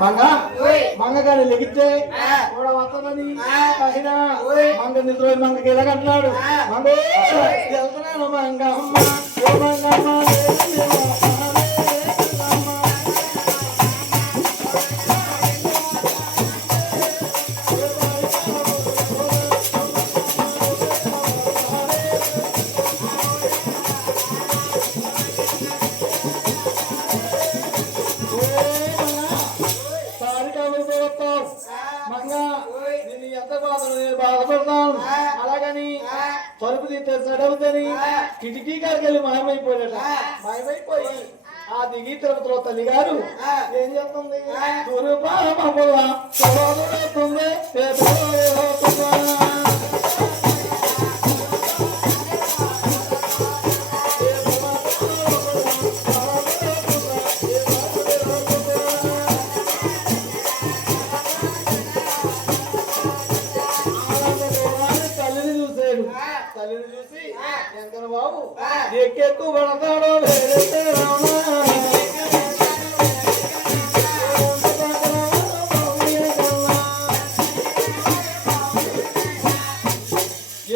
మంగ? మంగ కానీ లెగితే కూడా వస్తుందని? అయినా మంగ నిద్ర మంగకి ఎలాగంటున్నాడు మంగ వెళ్తున్నాను మంగ అమ్మ మంగమ్మ నేను ఎంత బాధలు నేను బాధపడతాను. అలాగని తలుపు తీస్తే సడవుతుంది కిటికీ కాడికి వెళ్ళి మాయమైపోయాడట. మాయమైపోయి ఆ దిగి తిరుపతిలో తల్లి గారు ఏం చేస్తుంది? ఎక్కెక్కు పడతాడో.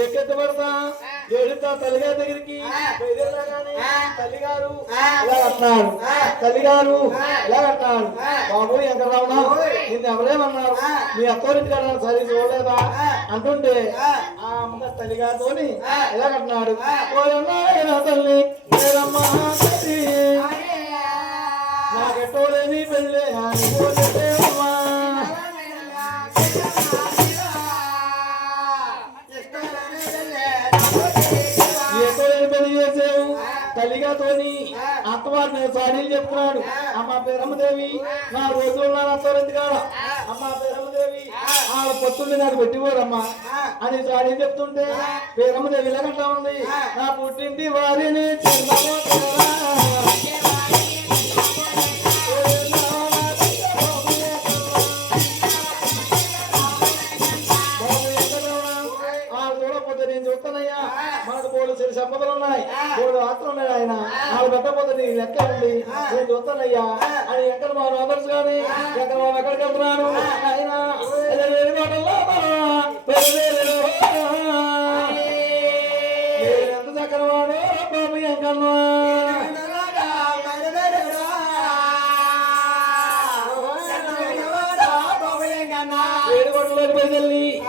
ఎక్కెత్తు పడతా ఏడుతా తల్లిగారి దగ్గరికి? తల్లిగారు. ఇలా అంటున్నాడు తల్లిగారు ఇలా అంటున్నాడు బాబు ఎక్కడ రావునా నిన్ను ఎవరేమన్నారు? మీ అత్తోరింటి కాడ సరి చూడలేదా? అంటుంటే ఆ. అమ్మ తల్లిగారితో ఇలా అంటున్నాడు. "ఓయమ్మ, తల్లి. నాకెట్టోలేని పెళ్ళి అని పోలేదేమ్మా." తల్లిగాతోని అత్తవారిని సాడీలు చెప్తున్నాడు అమ్మ పేరమ్మదేవి నా రోజులు నా అత్తవారింటి కాడ అమ్మ పేరమ్మదేవి ఆడ పొత్తుల్ని నాకు పెట్టిపోరమ్మా అని సాడీలు చెప్తుంటే పేరమ్మదేవి ఇలాగంటా ఉంది. నా పుట్టింటి వారిని చిన్నపోతారా. సంపదలు ఉన్నాయి మూడు ఆస్తులు ఉన్నాయి ఆయన నాలుగు పెట్టకపోతే నీ లెక్క ఉంది నేను చూస్తానయ్యా. అని ఎక్కడ మా రాదర్స్ కానీ ఎక్కడ మా ఎక్కడికి వెళ్తున్నాను?